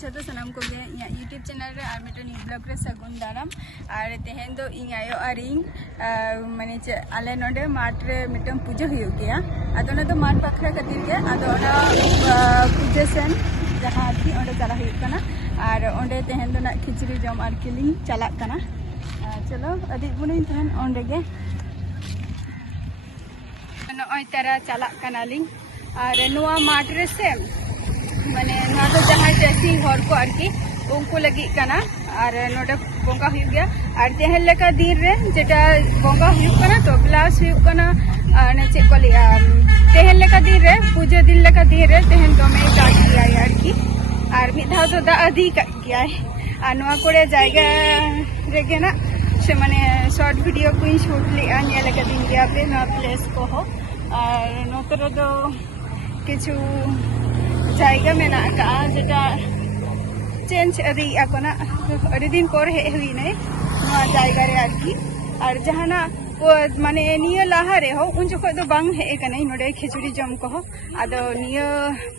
छोटो सनाम को YouTube channel रे और मिटन ब्लॉग रे सगुन दाराम और तेहन दो इन आयो आरिंग माने चे आले नोडे माठ रे मिटन पूजा हुयो गया आदो ना तो माठ पाखरा खातिर के आदो ना पूजा सेन जहां थी ओंडे चला हुयो कना और ओंडे तेहन दो ना खिचड़ी जम और किलिंग चला कना चलो अदि बुनिन तेहन ओंडे गे नय तारा चला कना लिंग और नुआ माठ रे से माने ना तो जहां चासी हर को आरकी उनको लगी कना और नोडे बोंगा हुई गया और तेहन लेका दिन रे जेटा बोंगा हुई कना तो प्लस हुई कना ने चे को लिया तेहन लेका दिन रे पूजा दिन लेका दिन रे तेहन दोमे दाग किया आरकी और मिधाव तो दा अधि किया और नोआ कोड़े जायगा रेगे ना से माने शॉर्ट वीडियो को शूट लिया ने लेका दिन गया पे ना प्लेस को हो और नोतरो दो किछु जायगा में ना का जेटा चेंज अदी आकोना अड़ी दिन पर हे हुई ने नवा जायगा रे आरकी और जहाना माने निया लाहा रे हो उन जखो दो बांग हे कने नोडे खिचड़ी जम को हो आदो निया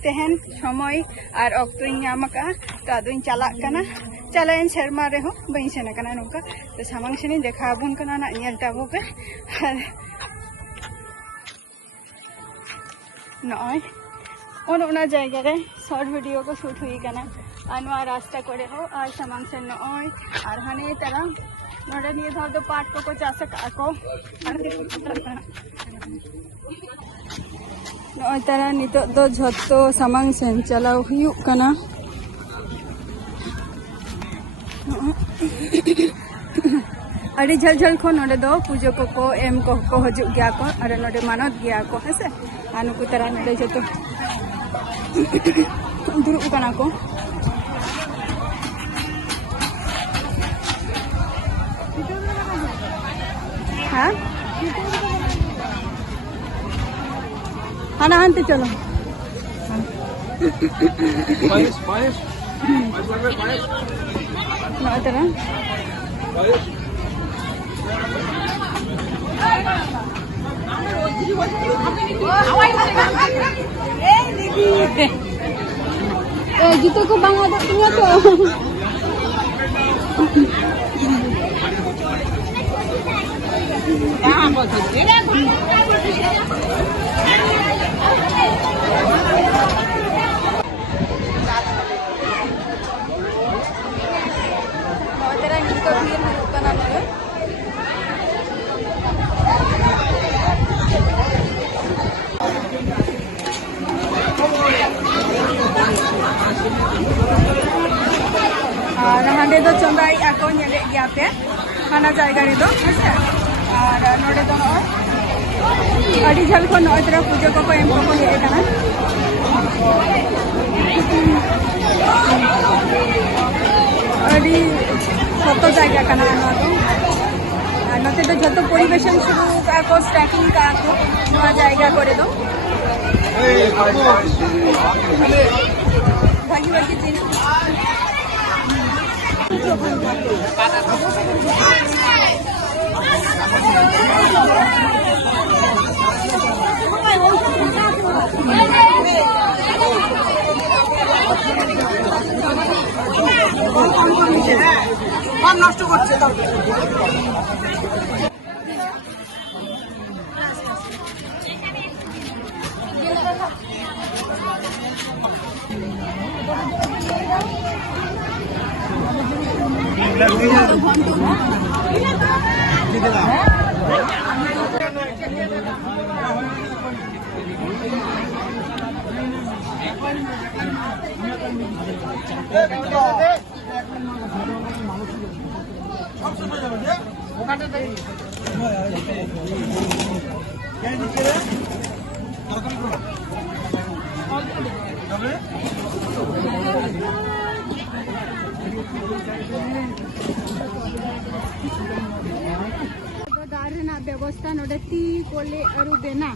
तेहन समय और अक्तो नाम का तो आदो चला कना चलाइन शर्मा रे हो बई सेन कना नोका तो सामांग सेनी देखा बुन कना ना नेल टाबो पे नय ओना जायगा रे शॉर्ट वीडियो को शूट हुई कना अनवा रास्ता करे हो और सामान से नय और हने तरह नोडे निये धर दो पाट को चास को नय तरह नितो दो झतो सामान से चलाव हुई कना अड़ी झल झल को नोडे दो पूजो को एम को हजू गया को और नोडे मानत गया को हेसे आनुकु तरह नोडे जतो दुरुब कना को हाँ हाना हानते चलो ना तरह जूते को बांगा दो तो हाँ दो चंदाई आको नेले गया पे खाना जायगा रे दो हेसे और नोडे दो अड़ी झल को नय तरह पूजा को एम को हे कना अड़ी छोटो जायगा कना ना तो नते तो जतो परिवेशन शुरू का को स्टार्टिंग का को नवा जायगा करे दो भागी भागी दिन नष्ट करছে व्यवस्था नोडे ती कोले अरु देना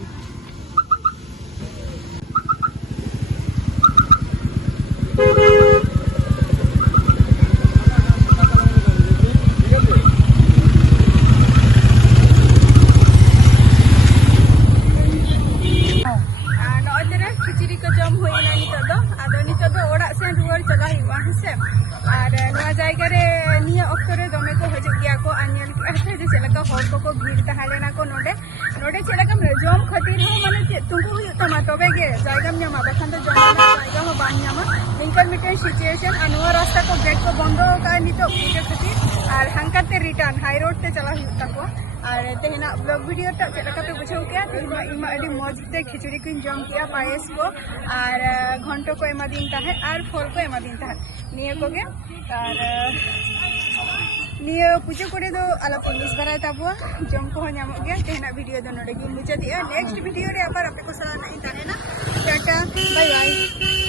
खिचड़ी को जम होइना नितो दो आदो नितो दो ओड़ा से रुआर चला हुआ हेसे और नवा जायगा रे निया ऑक्टो रे दमे को हजु गया को आनियल के जे चलका हर को भीड़ तहालेना को नोडे नोडे चलका जोम खतिर हो माने तुमको हुई तमा तबे गे जायगा न्यामा बखान तो जोम जायगा हो बान न्यामा निंकल मिटेन सिचुएशन अनवा रास्ता को गेट को बंद का नितो पूजा खतिर और हंकाते रिटर्न हाई रोड ते चला हुई तको और तेना ब्लॉग वीडियो तक चलका पे बुझाव के तेना इमा अडी मौज ते खिचड़ी किन जम किया पायस को और घंटो को एमा दिन ताहे और फल को एमा दिन ताहे निये को गे और निये पूजा करे दो आला पुलिस बराय ताबो जम को न्यामो गया तेना वीडियो दो नोडे की मुझे दिया नेक्स्ट वीडियो रे आबार आपे को सलाह नहीं ताहे ना टाटा बाय बाय।